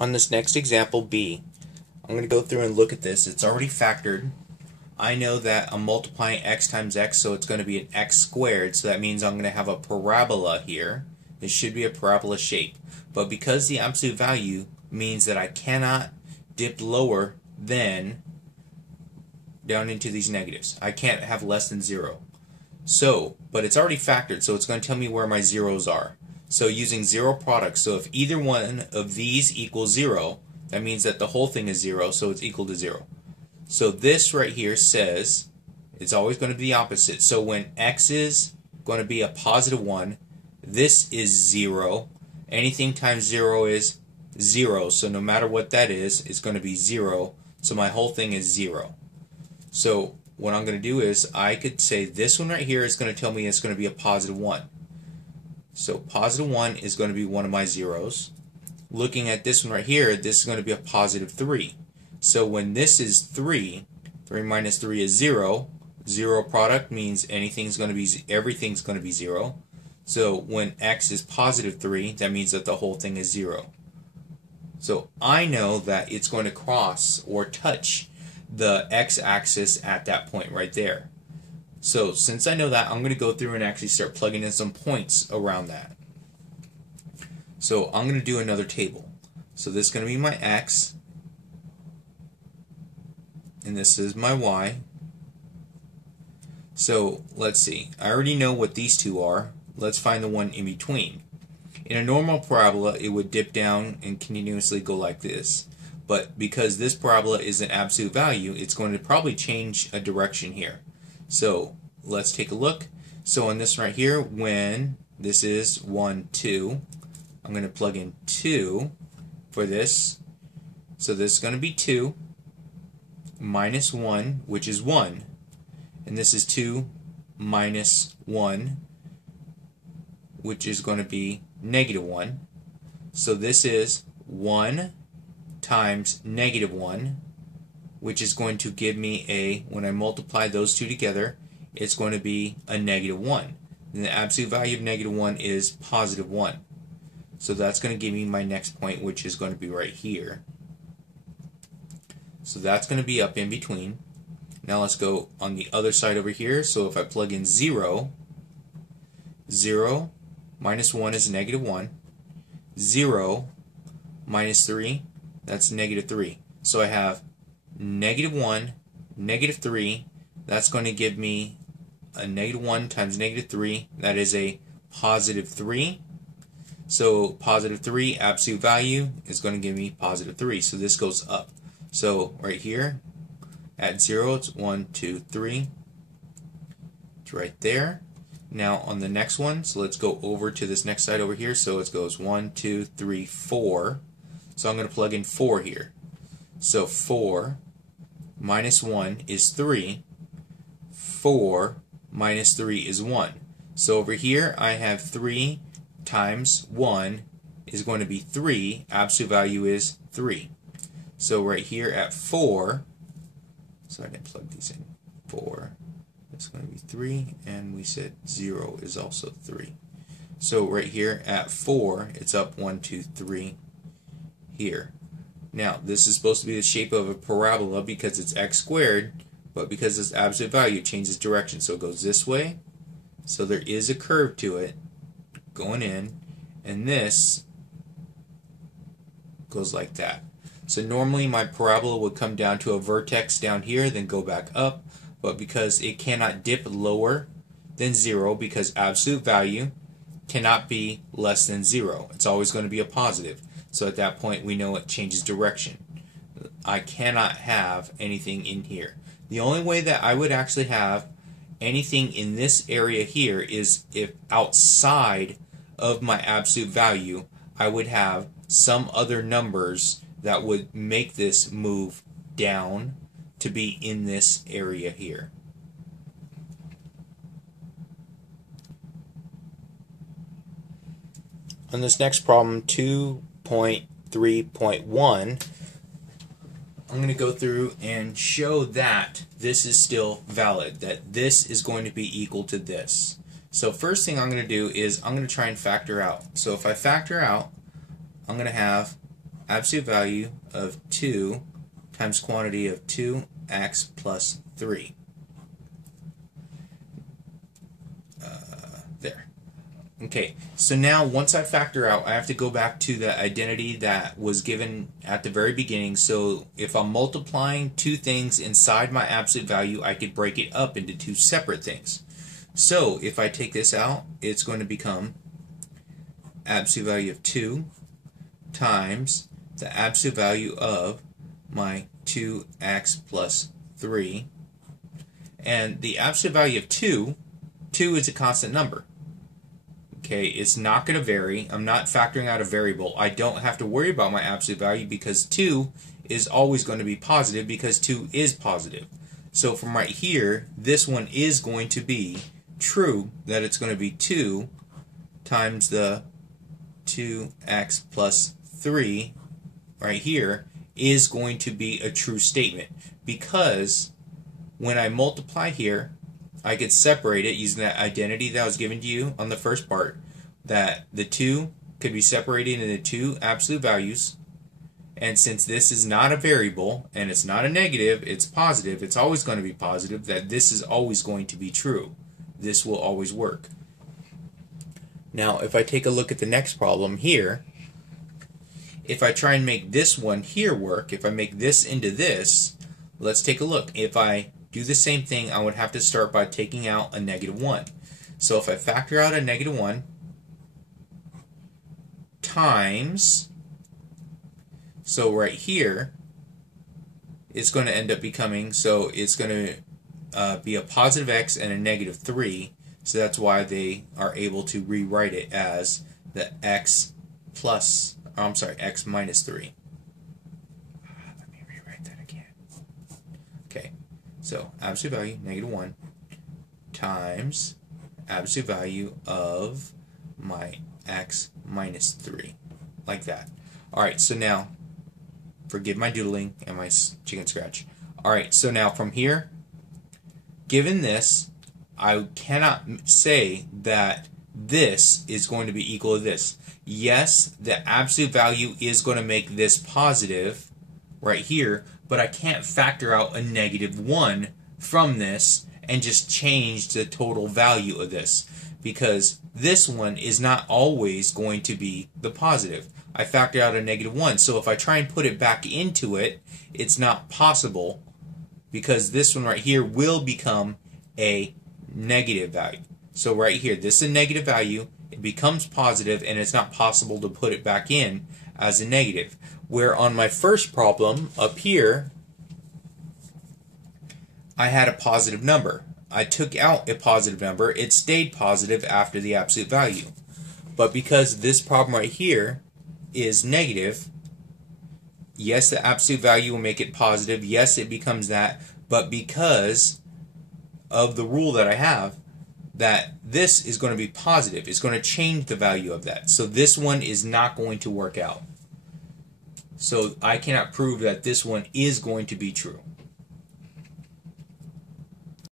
On this next example, B, I'm going to go through and look at this. It's already factored. I know that I'm multiplying x times x, so it's going to be an x squared, so that means I'm going to have a parabola here. This should be a parabola shape. But because the absolute value means that I cannot dip lower than down into these negatives. I can't have less than 0. So, but it's already factored, so it's going to tell me where my zeros are. So using zero products, so if either one of these equals 0, that means that the whole thing is 0, so it's equal to 0. So this right here says it's always going to be the opposite. So when x is going to be a positive 1, this is 0. Anything times 0 is 0. So no matter what that is, it's going to be 0. So my whole thing is 0. So what I'm going to do is I could say this one right here is going to tell me it's going to be a positive 1. So positive 1 is going to be one of my zeros. Looking at this one right here, this is going to be a positive 3. So when this is 3, 3 minus 3 is 0. 0 product means everything's going to be 0. So when x is positive 3, that means that the whole thing is 0. So I know that it's going to cross or touch the x-axis at that point right there. So since I know that, I'm going to go through and actually start plugging in some points around that. So I'm going to do another table. So this is going to be my x, and this is my y. So let's see. I already know what these two are. Let's find the one in between. In a normal parabola, it would dip down and continuously go like this. But because this parabola is an absolute value, it's going to probably change a direction here. So let's take a look. So on this right here, when this is 1, 2, I'm going to plug in 2 for this. So this is going to be 2 minus 1, which is 1. And this is 2 minus 1, which is going to be negative 1. So this is 1 times negative 1, which is going to give me a, when I multiply those two together, it's going to be a negative 1. And the absolute value of negative 1 is positive 1. So that's going to give me my next point, which is going to be right here. So that's going to be up in between. Now let's go on the other side over here. So if I plug in 0, 0 minus 1 is negative 1. 0 minus 3, that's negative 3. So I have negative 1, negative 3. That's going to give me a negative 1 times negative 3. That is a positive 3. So positive 3 absolute value is going to give me positive 3. So this goes up. So right here at 0, it's 1, 2, 3. It's right there. Now on the next one, so let's go over to this next side over here. So it goes 1, 2, 3, 4. So I'm going to plug in 4 here. So 4 minus 1 is 3. 4 minus 3 is 1. So over here I have 3 times 1 is going to be 3. Absolute value is 3. So right here at 4, so I didn't plug these in, 4, it's going to be 3, and we said 0 is also 3. So right here at 4, it's up 1, 2, 3 here. Now this is supposed to be the shape of a parabola because it's x squared, but because it's absolute value, it changes direction. So it goes this way. So there is a curve to it going in, and this goes like that. So normally my parabola would come down to a vertex down here, then go back up, but because it cannot dip lower than 0, because absolute value cannot be less than 0. It's always going to be a positive. So at that point we know it changes direction. I cannot have anything in here. The only way that I would actually have anything in this area here is if outside of my absolute value I would have some other numbers that would make this move down to be in this area here. On this next problem, 2.3.1, I'm going to go through and show that this is still valid, that this is going to be equal to this. So first thing I'm going to do is I'm going to try and factor out. So if I factor out, I'm going to have absolute value of 2 times quantity of 2x plus 3. There. Okay, so now once I factor out, I have to go back to the identity that was given at the very beginning. So if I'm multiplying two things inside my absolute value, I could break it up into two separate things. So if I take this out, it's going to become absolute value of 2 times the absolute value of my 2x plus 3. And the absolute value of 2 is a constant number. Okay, it's not going to vary. I'm not factoring out a variable. I don't have to worry about my absolute value because 2 is always going to be positive because 2 is positive. So from right here, this one is going to be true, that it's going to be 2 times the 2x plus 3 right here is going to be a true statement, because when I multiply here, I could separate it using that identity that was given to you on the first part, that the 2 could be separated into two absolute values, and since this is not a variable and it's not a negative, it's positive, it's always going to be positive, that this is always going to be true. This will always work. Now if I take a look at the next problem here, if I try and make this one here work, if I make this into this, let's take a look. If I do the same thing, I would have to start by taking out a -1. So if I factor out a -1 times, so right here, it's going to end up becoming, so it's going to be a positive x and a -3, so that's why they are able to rewrite it as the x plus, I'm sorry, x minus 3. Let me rewrite that again. Okay. So absolute value, -1, times absolute value of my x minus 3. Like that. Alright, so now, forgive my doodling and my chicken scratch. Alright, so now from here, given this, I cannot say that this is going to be equal to this. Yes, the absolute value is going to make this positive right here, but I can't factor out a -1 from this and just change the total value of this, because this one is not always going to be the positive. I factor out a -1, so if I try and put it back into it, it's not possible, because this one right here will become a negative value. So right here, this is a negative value, it becomes positive, and it's not possible to put it back in as a negative. Where on my first problem up here, I had a positive number. I took out a positive number, it stayed positive after the absolute value. But because this problem right here is negative, yes, the absolute value will make it positive, yes, it becomes that, but because of the rule that I have, that this is going to be positive, it's going to change the value of that. So this one is not going to work out. So I cannot prove that this one is going to be true.